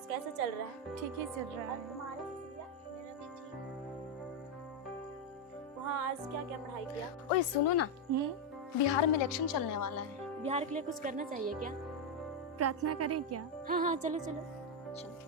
Class कैसा चल रहा है? ठीक ही चल रहा है। तुम्हारे मेरा भी ठीक। वहाँ आज क्या क्या पढ़ाई किया? ओए सुनो ना, बिहार में इलेक्शन चलने वाला है। बिहार के लिए कुछ करना चाहिए क्या? प्रार्थना करें क्या? हाँ हाँ, चलो चलो चलो।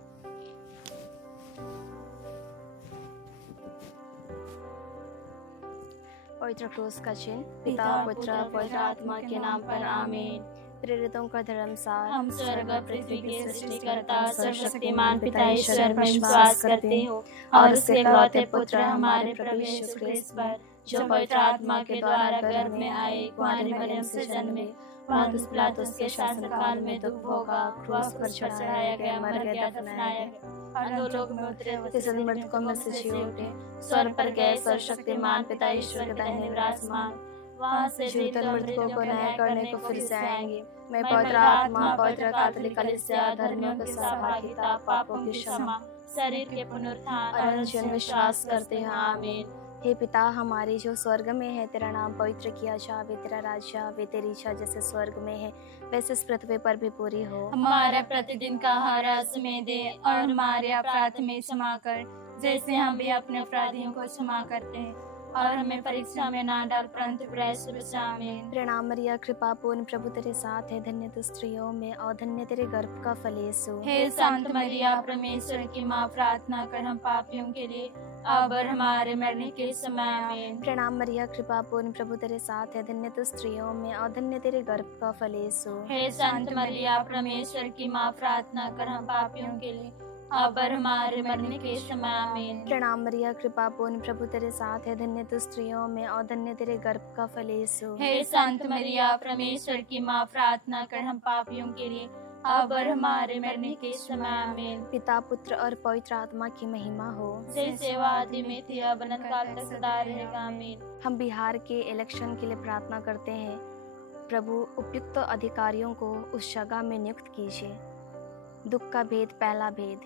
पवित्र क्रूस का चिन्ह, पिता पुत्र पवित्र आत्मा के नाम पर आमीन। प्रेरितों का धर्मसार, हम स्वर्ग और पृथ्वी के सृष्टिकर्ता सर्वशक्तिमान पिता ईश्वर में विश्वास करते हो और उसके इकलौते पुत्र हमारे प्रभु यीशु ख्रिस्त पर, जो पवित्र आत्मा के द्वारा गर्भ में आए, कुंवारी मरियम से जन्मे, पोंतियुस पिलातुस के शासनकाल में दुख भोगा, क्रूस पर चढ़ाया गया, मर गया, दफनाया गया और दो लोग में उतरे, तीसरे दिन मृतकों में से जी उठे, स्वर्ग पर गए, सर्वशक्तिमान पिता ईश्वर के दाहिने विराजमान, वहाँ से जीवित और मृतकों को न्याय करने को फिर से आएंगे। मैं पवित्र आत्मा, पवित्र कैथोलिक कलीसिया, धर्मियों की सहभागिता, पापों की क्षमा, शरीर के पुनरुत्थान और अनंत जीवन में विश्वास करते हैं। आमीन। हे पिता हमारे जो स्वर्ग में है, तेरा नाम पवित्र किया जावे, तेरा राज्य आवे, तेरी इच्छा जैसे स्वर्ग में है वैसे इस पृथ्वी पर भी पूरी हो। हमारा प्रतिदिन का आहार आज हमें दे और हमारे अपराध में क्षमा कर, जैसे हम भी अपने अपराधियों को क्षमा करते हैं, और हमें परीक्षा में ना डाल परंतु बुराई से बचा। आमीन। प्रणाम मरिया, कृपा पूर्ण, प्रभु तेरे साथ है, धन्य तू स्त्रियों में और धन्य तेरे गर्भ का फल यीशु। हे संत मरिया, परमेश्वर की माँ, प्रार्थना कर हम पापियों के लिए अब और हमारे मरने के समय। आमीन। प्रणाम मरिया, कृपा पूर्ण, प्रभु तेरे साथ है, धन्य तू स्त्रियों में और धन्य तेरे गर्भ का फल यीशु। हे संत मरिया, परमेश्वर की माँ, प्रार्थना कर हम पापियों के लिए अब और हमारे मरने के समय। आमीन। प्रणाम मरिया, कृपा पूर्ण, प्रभु तेरे साथ है, धन्य तू स्त्रियों में और धन्य तेरे गर्भ का फल यीशु। हे संत मरिया, परमेश्वर की माँ, प्रार्थना कर हम पापियों के लिए अब और हमारे मरने के समय। आमीन। पिता पुत्र और पवित्र आत्मा की महिमा हो, जैसे वह आदि में थी अब अनंत काल तक सदा रहेगा। आमीन। हम बिहार के इलेक्शन के लिए प्रार्थना करते हैं। प्रभु उपयुक्त अधिकारियों को उस जगह में नियुक्त कीजिए। दुख का भेद, पहला भेद,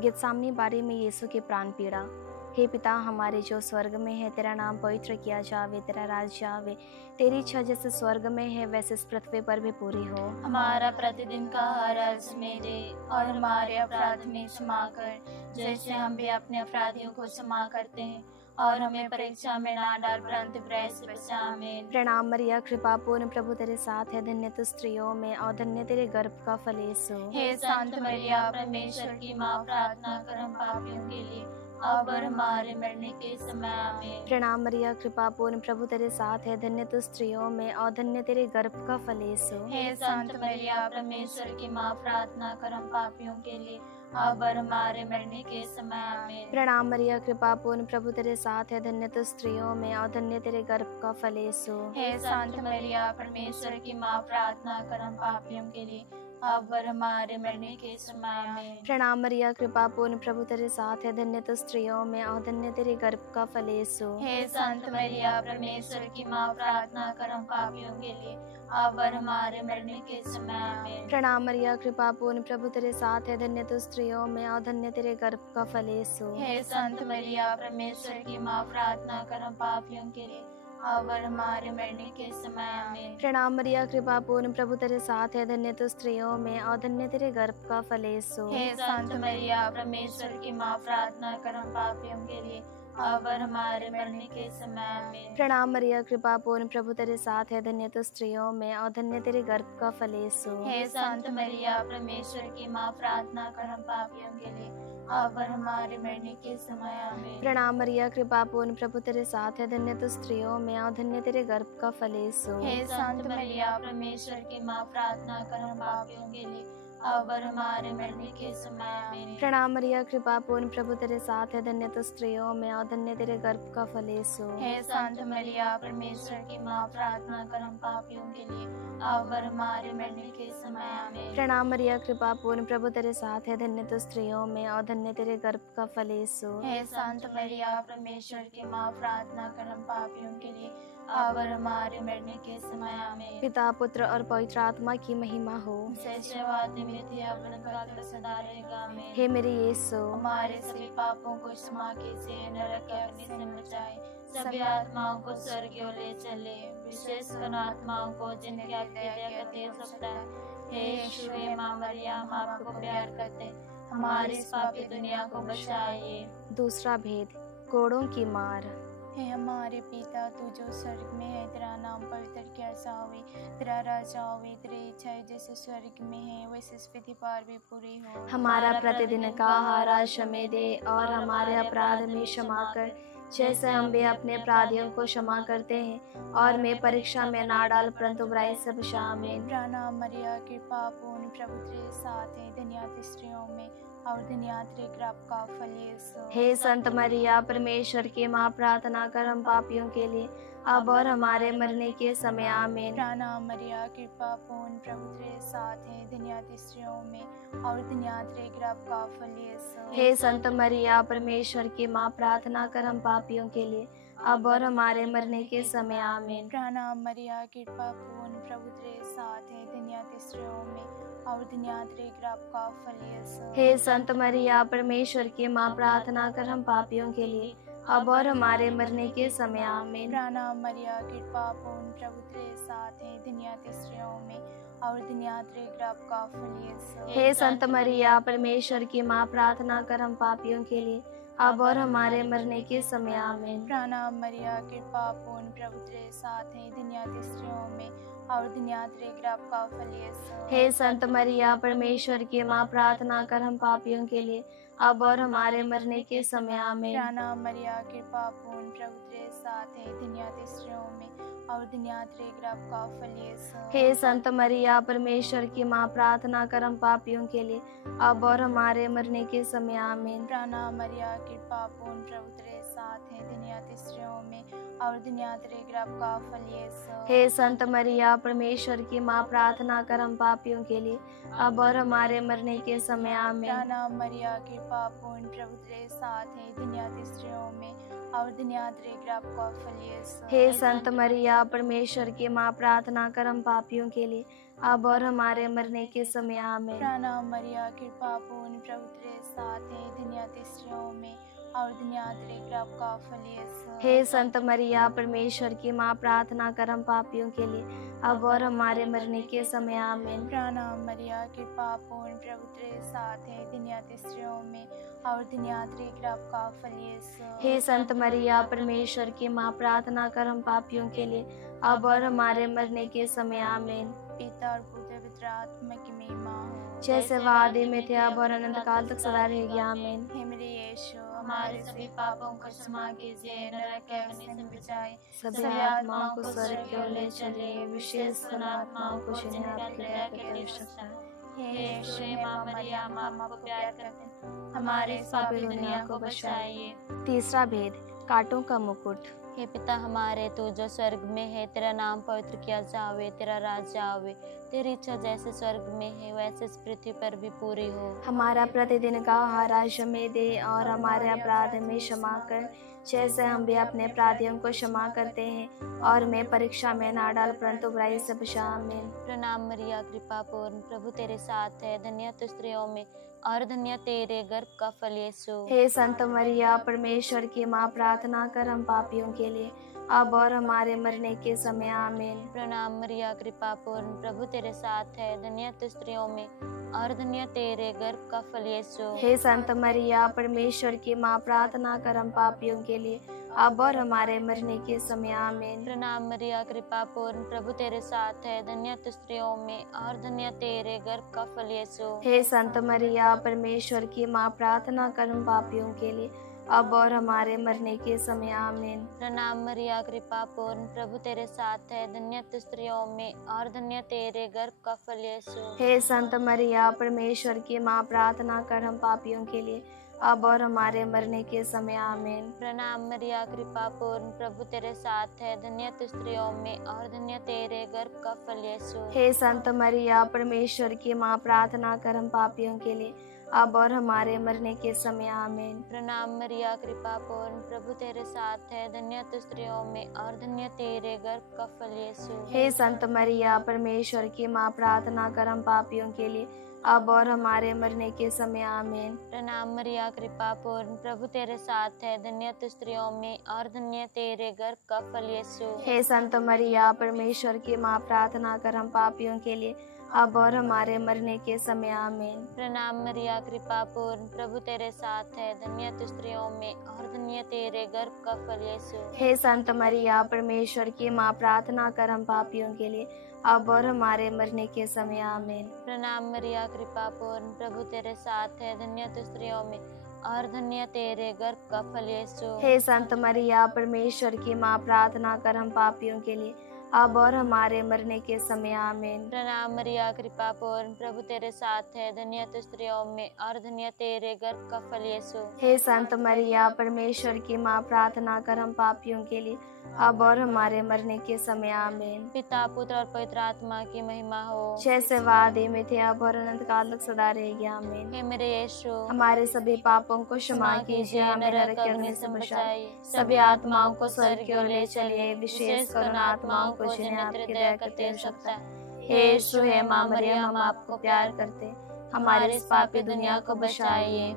गेतसेमनी बारी में यीशु की प्राण पीड़ा। हे पिता हमारे जो स्वर्ग में है, तेरा नाम पवित्र किया जावे, तेरा राज्य आवे, तेरी इच्छा जैसे स्वर्ग में है वैसे इस पृथ्वी पर भी पूरी हो। हमारा प्रतिदिन का आहार आज हमें दे और हमारे अपराध में क्षमा कर, जैसे हम भी अपने अपराधियों को क्षमा करते हैं, और हमें परीक्षा में ना डाल परंतु बुराई से बचा। आमीन। प्रणाम मरिया, कृपा पूर्ण, प्रभु तेरे साथ है, धन्य तू स्त्रियों में और धन्य तेरे गर्भ का फल यीशु। हे संत मरिया, परमेश्वर की माँ, प्रार्थना कर हम पापियों के लिए अब और हमारे मरने के समय। आमीन। प्रणाम मरिया, कृपा पूर्ण, प्रभु तेरे साथ है, धन्य तू स्त्रियों में और धन्य तेरे गर्भ का फल यीशु। हे संत मरिया, परमेश्वर की माँ, प्रार्थना कर हम पापियों के लिए अब और हमारे मरने के समय। आमीन। प्रणाम मरिया, कृपा पूर्ण, प्रभु तेरे साथ है, धन्य तू स्त्रियों में और धन्य तेरे गर्भ का फल यीशु। हे संत मरिया, परमेश्वर की माँ, प्रार्थना कर हम पापियों के लिए अब और हमारे मरने के समय। आमीन। प्रणाम मरिया, कृपा पूर्ण, प्रभु तेरे साथ है, धन्य तू स्त्रियों में और धन्य तेरे गर्भ का फल यीशु। हे संत मरिया, परमेश्वर की माँ, प्रार्थना कर हम पापियों के लिए अब और हमारे मरने के समय। आमीन। प्रणाम मरिया, कृपा पूर्ण, प्रभु तेरे साथ है, धन्य तू स्त्रियों में और धन्य तेरे गर्भ का फल यीशु। हे संत मरिया, परमेश्वर की माँ, प्रार्थना कर हम पापियों के लिए अब और हमारे मरने के समय। आमीन। प्रणाम मरिया, कृपा पूर्ण, प्रभु तेरे साथ है, धन्य तू स्त्रियों में और धन्य तेरे गर्भ का फल यीशु। हे संत मरिया, परमेश्वर की माँ, प्रार्थना कर हम पापियों के लिए अब और हमारे मरने के समय। आमीन। प्रणाम मरिया, कृपा पूर्ण, प्रभु तेरे साथ है, धन्य तू स्त्रियों में और धन्य तेरे गर्भ का फल यीशु। हे संत मरिया, परमेश्वर की माँ, प्रार्थना कर हम पापियों के लिए अब और हमारे मरने के समय। आमीन। प्रणाम मरिया, कृपा पूर्ण, प्रभु तेरे साथ है, धन्य तू स्त्रियों में और धन्य तेरे गर्भ का फल यीशु। हे संत मरिया, परमेश्वर की माँ, प्रार्थना कर हम पापियों के लिए अब और हमारे मरने के समय। आमीन। प्रणाम मरिया, कृपा पूर्ण, प्रभु तेरे साथ है, धन्य तू स्त्रियों में और धन्य तेरे गर्भ का फल यीशु। हे संत मरिया, परमेश्वर की माँ, प्रार्थना कर हम पापियों के लिए अब और हमारे मरने के समय। आमीन। प्रणाम मरिया, कृपा पूर्ण, प्रभु तेरे साथ है, धन्य तू स्त्रियों में और धन्य तेरे गर्भ का फल यीशु। हे संत मरिया, परमेश्वर की माँ, प्रार्थना कर हम पापियों के लिए अब और हमारे मरने के समय। आमीन। पिता पुत्र और पवित्र आत्मा की महिमा हो, जैसे वह आदि में थी अब अनंत काल तक सदा रहेगा। आमीन। हे मेरे यीशु, हमारे सभी पापों को क्षमा कीजिए, नरक के अग्नि से बचाए, सभी आत्माओं को स्वर्ग ओर ले चले, विशेष उन आत्माओं को जिनके हृदय का तेज होता है। हे यीशु, हे माँ मरियम, हम आपको प्यार करते हैं, हमारी इस पापी दुनिया को बचाइए। दूसरा भेद, कोड़ों की मार। हे हमारे पिता, तू जो स्वर्ग में है, तेरा नाम पवित्र किया जावे, तेरा राज आवे, तेरी इच्छा जैसे स्वर्ग में है वैसे इस पृथ्वी पर भी पूरी हो। हमारा प्रतिदिन का आहार आज हमें दे, और हमारे अपराध में क्षमा कर, जैसे हम भी अपने अपराधियों को क्षमा करते हैं, और मैं परीक्षा में ना डाल, परंतु बुराई से बचा। आमीन। प्रणाम मरिया, कृपा पूर्ण, प्रभु तेरे साथ है, धन्य स्त्रियों में और धन्य तेरे गर्भ का फल यीशु। हे संत मरिया, परमेश्वर की माँ, प्रार्थना कर हम पापियों के लिए, अब और हमारे मरने के समय। आमीन। प्रणाम मरिया, कृपा पूर्ण, प्रभु तेरे साथ है, धन्य स्त्रियों में और धन्य तेरे गर्भ का फल यीशु। हे संत मरिया, परमेश्वर की माँ, प्रार्थना कर हम पापियों के लिए, अब और हमारे मरने के समय। आमीन। प्रणाम मरिया, कृपा पूर्ण, प्रभु तेरे साथ है, धन्य स्त्रियों में और धन्य तेरे गर्भ का फल यीशु। हे संत मरिया, परमेश्वर की माँ, प्रार्थना कर हम पापियों के लिए, अब और हमारे मरने के समय। आमीन। प्रणाम मरिया, कृपा पूर्ण, प्रभु तेरे साथ है, धन्य स्त्रियों में और धन्य तेरे गर्भ का फल यीशु। हे संत मरिया, परमेश्वर की माँ, प्रार्थना कर हम पापियों के लिए, अब और हमारे मरने के समय। आमीन। प्रणाम मरिया, कृपा पूर्ण, प्रभु तेरे साथ है, धन्य स्त्रियों में और धन्य तेरे गर्भ का फल यीशु। हे संत मरिया, परमेश्वर की माँ, प्रार्थना कर हम पापियों के लिए, अब और हमारे मरने के समय। आमीन। प्रणाम मरिया, कृपा पूर्ण, प्रभु तेरे साथ है, धन्य स्त्रियों में और धन्य तेरे गर्भ का फल यीशु। हे संत मरिया, परमेश्वर की माँ, प्रार्थना कर हम पापियों के लिए, अब और हमारे मरने के समय। आमीन। प्रणाम मरिया, कृपा पूर्ण, प्रभु तेरे साथ है, धन्य स्त्रियों में और धन्य तेरे गर्भ का फल यीशु। हे संत मरिया, परमेश्वर की माँ, प्रार्थना कर हम पापियों के लिए, अब और हमारे मरने के समय। आमीन। प्रणाम मरिया, कृपा पूर्ण, प्रभु तेरे साथ है, धन्य स्त्रियों में और धन्य तेरे गर्भ का फल यीशु। हे संत मरिया, परमेश्वर की माँ, प्रार्थना कर हम पापियों के लिए, अब और हमारे मरने के समय। आमीन। प्रणाम मरिया, कृपा पूर्ण, प्रभु तेरे साथ है, धन्य स्त्रियों में और धन्य तेरे गर्भ का फल यीशु। हे संत मरिया, परमेश्वर की माँ, प्रार्थना कर हम पापियों के लिए, अब और हमारे मरने के समय। आमीन। प्रणाम मरिया, कृपा पूर्ण, प्रभु तेरे साथ है, धन्य स्त्रियों में और धन्य तेरे गर्भ का फल यीशु। हे संत मरिया, परमेश्वर की माँ, प्रार्थना कर हम पापियों के लिए, अब और हमारे मरने के समय। आमीन। पिता और पुत्र पवित्र आत्मा की महिमा हो, जैसे वह आदि में थे, अब और अनंत काल तक सदा रहेगी। आमीन। हे मेरे यीशु, हमारे सभी पापों को क्षमा कीजिए, नरक के अग्नि से बचाए, सभी आत्माओं को स्वर्ग की ओर ले चले, विशेष उन आत्माओं को जिन्हें आपकी दया की आवश्यकता है। हे यीशु, हे माँ मरियम, हम आपको प्यार करते हैं, हमारी इस पापी दुनिया को बचाइए। तीसरा भेद, कांटों का मुकुट। हे पिता हमारे, तू जो स्वर्ग में है, तेरा नाम पवित्र किया जावे, तेरा राज्य आवे, तेरी इच्छा जैसे स्वर्ग में है वैसे इस पृथ्वी पर भी पूरी हो। हमारा प्रतिदिन का आहार आज हमें दे, और हमारे अपराध में क्षमा कर, जैसे हम भी अपने अपराधियों को क्षमा करते हैं, और मैं परीक्षा में ना डाल, परंतु बुराई से बचा। आमीन। प्रणाम मरिया, कृपा पूर्ण, प्रभु तेरे साथ है, धन्य तू स्त्रियों में और धन्य तेरे गर्भ का फल यीशु। हे संत मरिया, परमेश्वर की माँ, प्रार्थना कर हम पापियों के लिए, अब और हमारे मरने के समय। आमीन। प्रणाम मरिया, कृपा पूर्ण, प्रभु तेरे साथ है, धन्य तू स्त्रियों में और धन्य तेरे गर्भ का फल यीशु। हे संत मरिया, परमेश्वर की माँ, प्रार्थना कर हम पापियों के लिए, अब और हमारे मरने के समय। आमीन। प्रणाम मरिया, कृपा पूर्ण, प्रभु तेरे साथ है, धन्य तू स्त्रियों में और धन्य तेरे गर्भ का फल यीशु। हे संत मरिया, परमेश्वर की माँ, प्रार्थना कर हम पापियों के लिए, अब और हमारे मरने के समय। आमीन। प्रणाम मरिया, कृपा पूर्ण, प्रभु तेरे साथ है, धन्य तू स्त्रियों में और धन्य तेरे गर्भ का फल यीशु। हे संत मरिया, परमेश्वर की माँ, प्रार्थना कर हम पापियों के लिए, अब और हमारे मरने के समय। आमीन। प्रणाम मरिया, कृपा पूर्ण, प्रभु तेरे साथ है, धन्य तू स्त्रियों में और धन्य तेरे गर्भ का फल यीशु। हे संत मरिया, परमेश्वर की माँ, प्रार्थना कर हम पापियों के लिए, अब और हमारे मरने के समय। आमीन। प्रणाम मरिया, कृपा पूर्ण, प्रभु तेरे साथ है, धन्य तू स्त्रियों में और धन्य तेरे गर्भ का फल यीशु। हे संत मरिया, परमेश्वर की माँ, प्रार्थना कर हम पापियों के लिए, अब और हमारे मरने के समय आमीन। प्रणाम मरिया, कृपा पूर्ण, प्रभु तेरे साथ है, धन्य तू स्त्रियों में और धन्य तेरे गर्भ का फल यीशु। हे संत मरिया, परमेश्वर की माँ, प्रार्थना कर हम पापियों के लिए, अब और हमारे मरने के समय आमीन। प्रणाम मरिया, कृपा पूर्ण, प्रभु तेरे साथ है, धन्य तू स्त्रियों में और धन्य तेरे गर्भ का फल यीशु। हे संत मरिया, परमेश्वर की माँ, प्रार्थना कर हम पापियों के लिए, अब और हमारे मरने के समय आमीन। प्रणाम मरिया, कृपा पूर्ण, प्रभु तेरे साथ है, धन्य तू स्त्रियों में और धन्य तेरे गर्भ का फल यीशु। हे संत मरिया, परमेश्वर की माँ, प्रार्थना कर हम पापियों के लिए, अब और हमारे मरने के समय आमीन। प्रणाम मरिया, कृपा पूर्ण, प्रभु तेरे साथ है, धन्य तू स्त्रियों में और धन्य तेरे गर्भ का फल यीशु। हे संत मरिया, परमेश्वर की माँ, प्रार्थना कर हम पापियों के लिए, अब और हमारे मरने के समय आमीन। पिता, पुत्र और पवित्र आत्मा की महिमा हो, जैसे वादे में थे, अब और अनंत काल तक सदा रहेगी आमीन। हे मेरे यीशु, हमारे सभी पापों को क्षमा कीजिए, हमें नरक के अग्नि से बचाइए, सभी आत्माओं को स्वर्ग की ओर ले चलिए, विशेष कर उन आत्माओं को जिन्हें आपकी दया करते आवश्यकता है। हे यीशु, हे माँ मरियम, हम आपको प्यार करते, हमारे इस पापी दुनिया को बचाइए।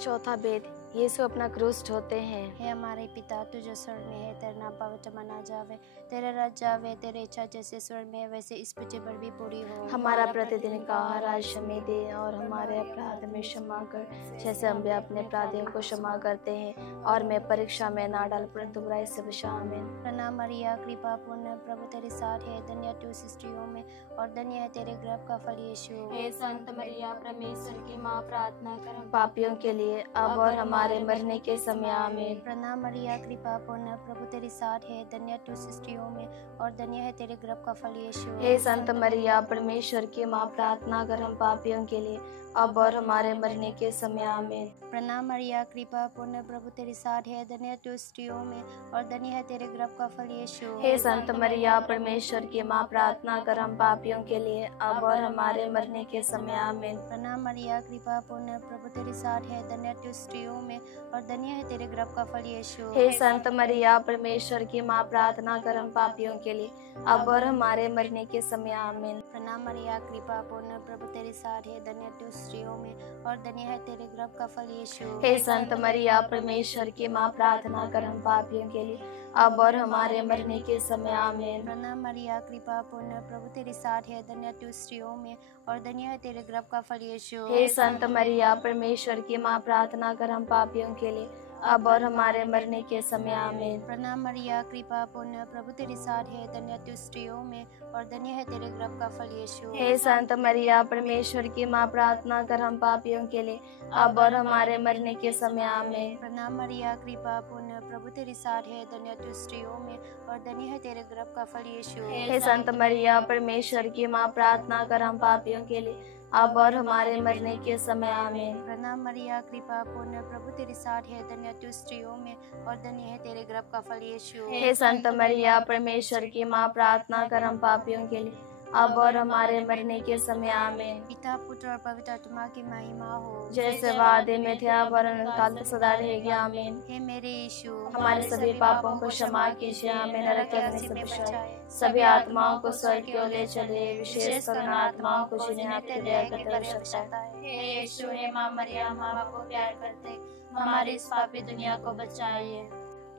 चौथा भेद, यीशु अपना क्रूस ढोते हैं। हे हमारे पिता, तू जो स्वर्ग में है, तेरा नाम पवित्र माना जावे, तेरा राज्य आवे, तेरी इच्छा जैसे स्वर्ग में है वैसे इस पृथ्वी पर भी पूरी हो। हमारा प्रतिदिन का आहार आज हमें दे, और हमारे अपराध में क्षमा कर, जैसे हम भी अपने अपराधियों को क्षमा करते हैं, और मैं परीक्षा में ना डाल, परंतु बुराई से बचा। आमीन। प्रणाम मरिया, कृपा पूर्ण, प्रभु तेरे साथ है, धन्य तू स्त्रियों में और धन्य है तेरे गर्भ का फल यीशु। हे संत मरिया, परमेश्वर की माँ, प्रार्थना कर हम पापियों के लिए, अब और हमारे मरने के समय आमीन। प्रणाम मरिया, कृपा पूर्ण, प्रभु तेरे साथ है, धन्य तू स्त्रियों में और धन्य है तेरे गर्भ का फल यीशु। हे संत मरिया, परमेश्वर की माँ, प्रार्थना कर हम पापियों के लिए, अब और हमारे मरने के समय आमीन। प्रणाम मरिया, कृपा पूर्ण, प्रभु तेरे साथ है, धन्य तू स्त्रियों में और धन्य है तेरे गर्भ का फल यीशु। हे संत मरिया, परमेश्वर की माँ, प्रार्थना कर हम पापियों के लिए, अब और हमारे मरने के समय आमीन। प्रणाम मरिया, कृपा पूर्ण, प्रभु तेरे साथ है, धन्य तू स्त्रियों में और धन्य है तेरे गर्भ का फल यीशु। हे संत मरिया, परमेश्वर की माँ, प्रार्थना कर हम पापियों के लिए, अब और हमारे मरने के समय आमीन। प्रणाम मरिया, कृपा पूर्ण, प्रभु तेरे साथ है, धन्य तू स्त्रियों में और धन्य है तेरे गर्भ का फल यीशु। हे संत मरिया, परमेश्वर की माँ, प्रार्थना कर हम पापियों के लिए, अब और हमारे मरने के समय आमीन। प्रणाम मरिया, कृपा पूर्ण, प्रभु तेरे साथ है, धन्य तू स्त्रियों में और धन्य है तेरे गर्भ का फल यीशु। हे संत मरिया, परमेश्वर की माँ, प्रार्थना कर हम पापियों के लिए, अब और हमारे मरने के समय आमीन। प्रणाम मरिया, कृपा पूर्ण, प्रभु तेरे साथ है, धन्य तू स्त्रियों में और धन्य है तेरे गर्भ का फल यीशु। हे संत मरिया, परमेश्वर की माँ, प्रार्थना कर हम पापियों के लिए, अब और हमारे मरने के समय आमीन। प्रणाम मरिया, कृपा पूर्ण, प्रभु तेरे साथ है, धन्य तू स्त्रियों में और धन्य है तेरे गर्भ का फल यीशु। हे संत मरिया, परमेश्वर की माँ, प्रार्थना कर हम पापियों के लिए, अब और हमारे मरने के समय आमीन। प्रणाम मरिया, कृपा पूर्ण, प्रभु तेरे साथ है, धन्य तू स्त्रियों में और धन्य है तेरे गर्भ का फल यीशु। हे संत मरिया, परमेश्वर की माँ, प्रार्थना कर हम पापियों के लिए, अब और हमारे मरने के समय आमीन। पिता, पुत्र और पवित्र आत्मा की महिमा हो, जैसे वादे में थे, अब और अनंत काल तक सदा रहेगी आमीन। हे मेरे यीशु, हमारे सभी पापों को क्षमा कीजिए, हमें नरक के अग्नि से बचाइए, सभी आत्माओं को स्वर्ग की ओर ले चलिए, विशेष कर उन आत्माओं को जिन्हें आपकी दया की आवश्यकता है। हे यीशु, हे माँ मरियम, हम आपको प्यार करते, हमारे इस पापी दुनिया को बचाइए।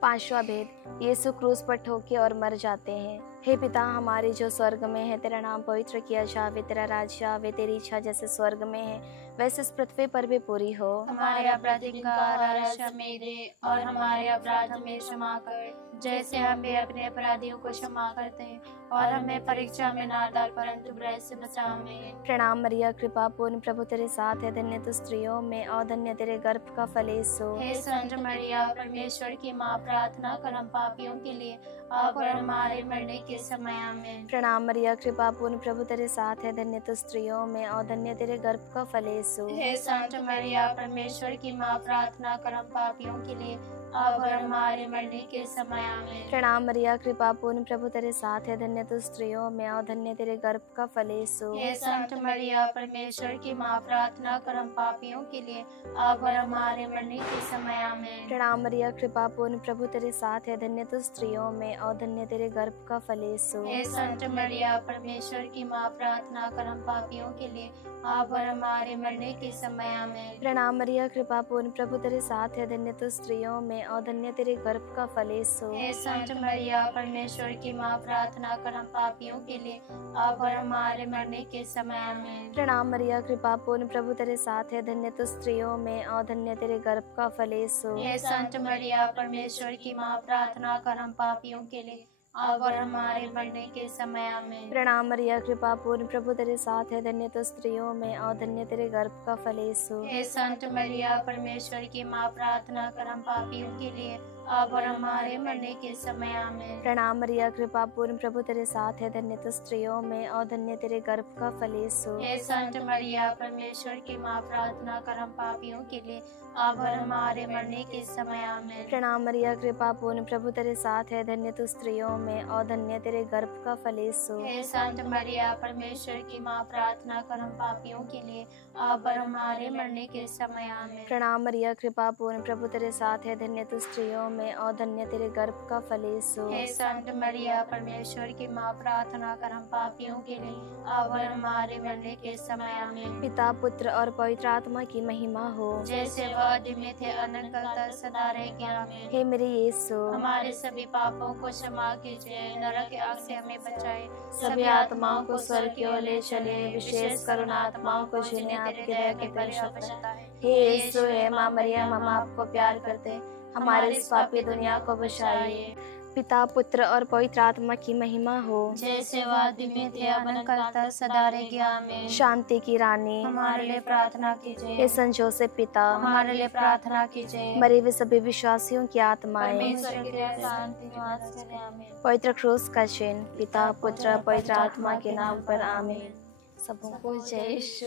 पांचवा भेद, यीशु क्रूस पर ठोके और मर जाते हैं। हे पिता हमारे जो स्वर्ग में है, तेरा नाम पवित्र किया जावे, तेरा राज्य आवे, तेरी इच्छा जैसे स्वर्ग में है वैसे इस पृथ्वी पर भी पूरी हो। हमारे अपराधियों का आहार हमें दे, और हमारे अपराध हमें क्षमा कर, जैसे हम भी अपने अपराधियों को क्षमा करते हैं, और हमें परीक्षा में ना डाल, परंतु बुराई से बचा हमें। प्रणाम मरिया, कृपा पूर्ण, प्रभु तेरे साथ है, धन्य तू स्त्रियों में और धन्य तेरे गर्भ का फल यीशु। हे संत मरिया, परमेश्वर की माँ, प्रार्थना कर हम पापियों के लिए, अब और हमारे मरने के समय आमीन। प्रणाम मरिया, कृपा पूर्ण, प्रभु तेरे साथ है, धन्य तू स्त्रियों में और धन्य तेरे गर्भ का फल यीशु। हे संत मरिया, परमेश्वर की माँ, प्रार्थना कर हम पापियों के लिए, अब और हमारे मरने के समय आमीन। प्रणाम मरिया, कृपा पूर्ण, प्रभु तेरे साथ है, धन्य तू स्त्रियों में और धन्य तेरे गर्भ का फल यीशु। हे संत मरिया, परमेश्वर की माँ, प्रार्थना कर हम पापियों के लिए अब और हमारे मरने के समय आमीन। प्रणाम मरिया, कृपा पूर्ण, प्रभु तेरे साथ है, धन्य तू स्त्रियों में और धन्य तेरे गर्भ का फल यीशु। हे संत मरिया, परमेश्वर की माँ, प्रार्थना कर हम पापियों के लिए अब और हमारे मरने के समय आमीन। प्रणाम मरिया, कृपा पूर्ण, प्रभु तेरे साथ है, धन्य तू स्त्रियों में और धन्य तेरे गर्भ का फल यीशु। हे संत मरिया, परमेश्वर की माँ, प्रार्थना कर हम पापियों के लिए अब और हमारे मरने के समय आमीन। प्रणाम मरिया, कृपा पूर्ण, प्रभु तेरे साथ है, धन्य तू स्त्रियों में और धन्य तेरे गर्भ का फल यीशु। हे संत मरिया, परमेश्वर की माँ, प्रार्थना कर हम पापियों के लिए अब और हमारे मरने के समय आमीन। प्रणाम मरिया, कृपा पूर्ण, प्रभु तेरे साथ है, धन्य तू स्त्रियों में और धन्य तेरे गर्भ का फल यीशु। हे संत मरिया, परमेश्वर की माँ, प्रार्थना कर हम पापियों के लिए अब और हमारे मरने के समय आमीन। प्रणाम मरिया, कृपा पूर्ण, प्रभु तेरे साथ है, धन्य तू स्त्रियों में और धन्य तेरे गर्भ का फल यीशु। हे संत मरिया, परमेश्वर की माँ, प्रार्थना कर हम पापियों के लिए अब और हमारे मरने के समय आमीन। प्रणाम मरिया, कृपा पूर्ण, प्रभु तेरे साथ है, धन्य तू स्त्रियों में और धन्य तेरे गर्भ का फल यीशु। हे संत मरिया, परमेश्वर की माँ, प्रार्थना कर हम पापियों के लिए अब और हमारे मरने के समय आमीन। प्रणाम मरिया, कृपा पूर्ण, प्रभु तेरे साथ है, धन्य तू स्त्रियों में और धन्य तेरे गर्भ का फल यीशु। हे संत मरिया, परमेश्वर की माँ, प्रार्थना कर हम पापियों के लिए अब और हमारे मरने के समय आमीन। पिता, पुत्र और पवित्र आत्मा की महिमा हो, जैसे वह आदि में थे, अनंत काल तक सदा रहेगी आमीन। हे मेरे यीशु, हमारे सभी पापों को क्षमा कीजिए, नरक की आग से हमें बचाए, सभी आत्माओं को स्वर्ग की ओर ले चले, विशेष करुणा आत्माओं को जिन्हें आपकी दया की आवश्यकता है। हे यीशु, हे माँ मरियम, हम आपको प्यार करते, हमारे इस पापी दुनिया को बचाइए। पिता, पुत्र और पवित्र आत्मा की महिमा हो, जैसे वह आदि में थे, अनंत काल तक सदा रहेगी आमीन। शांति की रानी, हमारे लिए प्रार्थना कीजिए। हे संत जोसेफ पिता, हमारे लिए प्रार्थना कीजिए। मरे हुए सभी विश्वासियों की आत्माएं, परमेश्वर की दया शांति निवास करे आमीन। पवित्र क्रूस का चिन्ह, पिता, पुत्र, पवित्र आत्मा के नाम पर आमीन। सबों को जय यीशु।